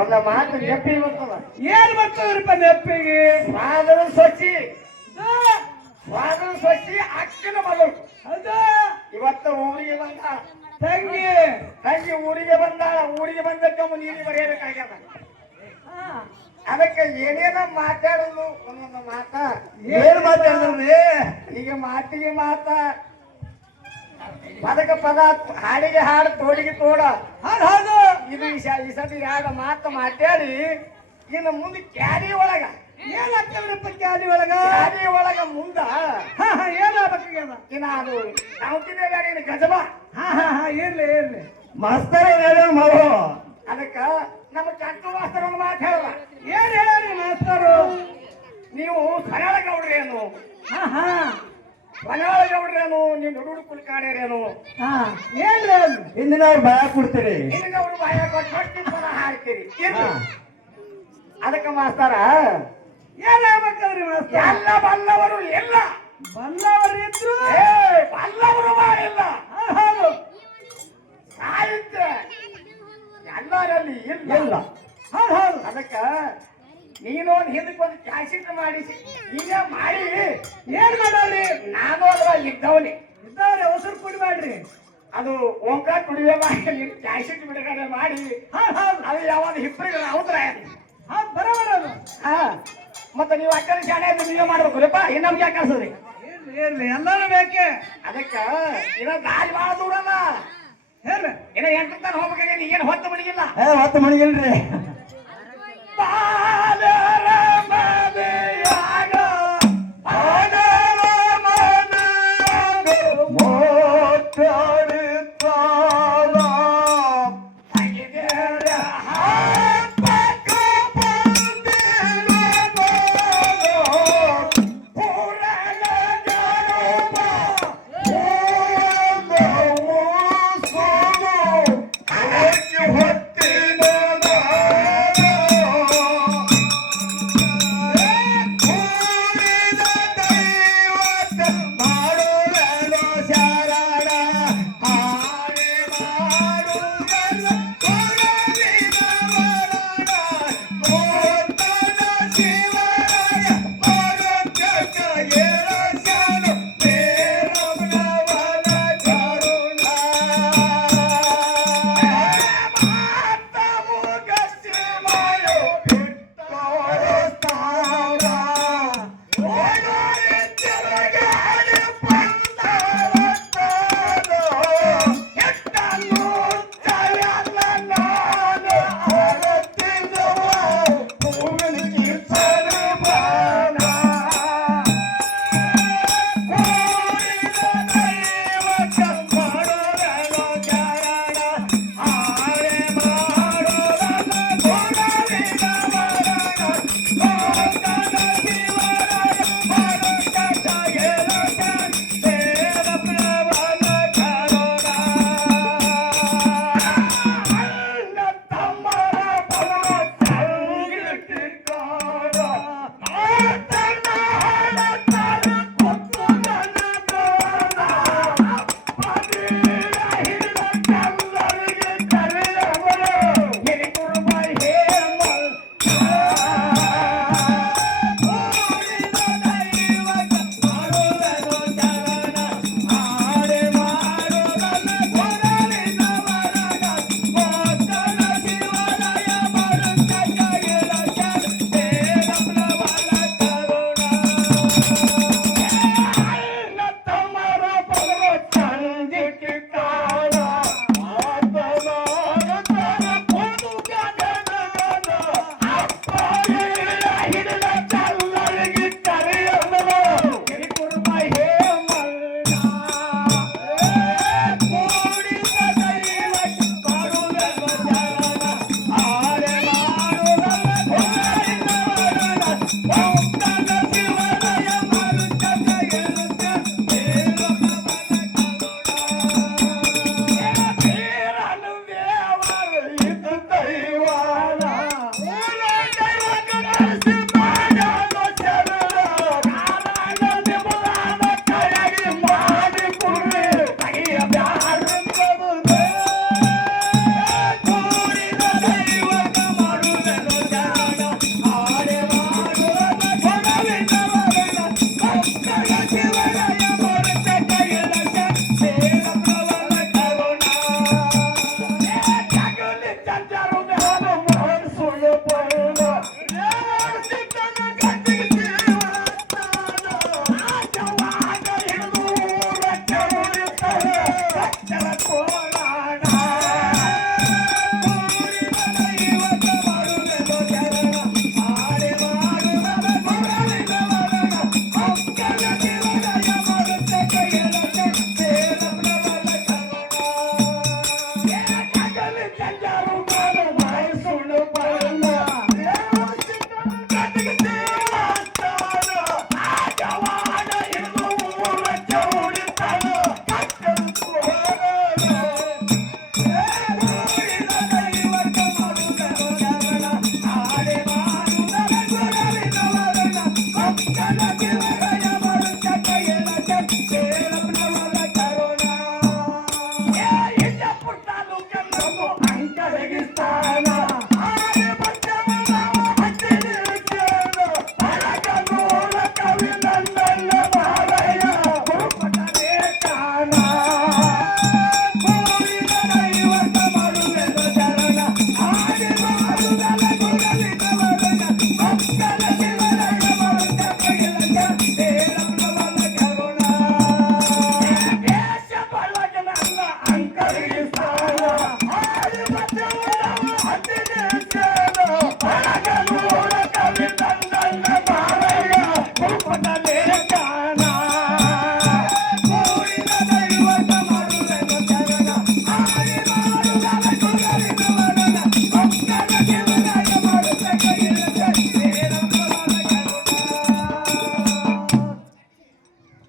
ಒಂದ ಮಾತು ನೆಪ್ಪಿಗೆ ಬರ್ತದ. ಏನ್ ಬರ್ತದ್ರಿಪ್ಪ ನೆಪ್ಪಿಗೆ? ಸ್ವಾದನ ಸ್ವಚ್ಛಿ ಸ್ವಾದನ ಸ್ವಚ್ಛಿ ಅಕ್ಕನ ಮಗಳು ಅದು ಇವತ್ತ ಊರಿಗೆ ಬಂದ ತಂಗಿ ತಂಗಿ ಊರಿಗೆ ಬಂದಾಳ. ಊರಿಗೆ ಬಂದಕ್ಕೆ ನೀರು ಬರೆಯಬೇಕಾಗ್ಯದ. ಅದಕ್ಕೆ ಏನೇನ ಮಾತಾಡೋದು ಒಂದೊಂದು ಮಾತ ಏನ್ ಮಾತಾಡಿದ್ರಿ? ಈಗ ಮಾತಿಗೆ ಮಾತ, ಪದಕ ಪದ, ಹಾಡಿಗೆ ಹಾಡು, ತೋಡಿಗೆ ತೋಡ. ಹೌದು ಇದು ಈ ಸತಿ ಎರಡು ಮಾತು ಮಾತಾಡಿ ಇನ್ನು ಮುಂದೆ ಕ್ಯಾರಿ ಒಳಗ ಏನ್ ಆಗ್ತದ್ರಿಪ್ಪ? ಕ್ಯಾಲಿ ಒಳಗ ಕ್ಯಾರಿ ಒಳಗ ಮುಂದ ಏನಾಗಬೇಕಾಗ್ಯದ? ಇನ್ನ ಅದು ನಾವು ತಿನ್ನ ಗಜಬ. ಇರ್ಲಿ ಇರ್ಲಿ ಮಾಸ್ತರ ಹೇಳ ಮರು. ಅದಕ್ಕ ನಮ್ಮ ಚಂಟು ಮಾಸ್ತರ್ ಒಂದು ಮಾತು ಹೇಳಲ್ಲ. ಏನ್ ಹೇಳಿ ಮಾಸ್ತರು? ನೀವು ಸರಳ ಗೌಡ್ರೇನು, ಮನಾಳ ಗೌಡ್ರೇನು, ನೀವು ನುಡುಡು ಕುಲ್ಕಾಡ್ರೇನು, ಏನ್ರಿ ಹಿಂದಿನ ಅವ್ರು ಭಯ ಕೊಡ್ತೀರಿ, ಹಿಂದಿನ ಅವ್ರು ಭಯ ಕೊಟ್ಟು ಹಾಡ್ತೀರಿ. ಅದಕ್ಕ ಮಾಸ್ತಾರ ಏನಾಗ್ಬೇಕಂದ್ರಿ ಮಾಸ್ತರ? ಎಲ್ಲ ಬಲ್ಲವರು ಎಲ್ಲ ಬಲ್ಲವರಿದ್ರು ಬಲ್ಲವರು ಇಲ್ಲ. ಹೌದು ಸಾಹಿತ್ಯ ಎಲ್ಲರಲ್ಲಿ ಇಲ್ಲ. ಹೌದು ಅದಕ್ಕ ನೀನು ಹಿಂದಕ್ಕೆ ಒಂದು ಕ್ಯಾಸೆಟ್ ಮಾಡಿಸಿ ನೀನೇ ಮಾಡಿ. ಏನ್ ಮಾಡೋರಿ? ನಾನು ಅಲ್ವಾ ಇದ್ದವನೇ ಇದ್ದವ್ರಿ, ಅವಸರ ಕೊಡ್ಬೇಡ್ರಿ. ಅದು ಓಂಕಾರ ಕುಡಿಯೋ ಮಾಡಿ ಕ್ಯಾಸೆಟ್ ಬಿಡುಗಡೆ ಮಾಡಿ ಅದು ಯಾವಾಗ ಹಿಪ್ರಿಗೆ ಅವತರ ಬರೋಬರೋದು. ಮತ್ತೆ ನೀವು ಅಕ್ಕನ ಶಾಲೆ ನೀವೇ ಮಾಡ್ಬೇಕುಪ್ಪ. ಇನ್ನೊಮ್ಗೆ ಯಾಕೆ ಕಳ್ಸದ್ರಿ? ಇರ್ಲಿ ಎಲ್ಲಾರು ಬೇಕೆ. ಅದಕ್ಕ ಇನ್ನ ದಾರಿ ಬಹಳ ದೂರ ಅಲ್ಲ. ಹೇಳ್ರಿ ಇನ್ನ 8 ತನ ಹೋಗ್ಬೇಕಾಗಿ ಏನು ಹೊತ್ತು ಮಣಿಗಿಲ್ಲ. ಹೊತ್ತು ಮಣಿಗಿಲ್ರಿ.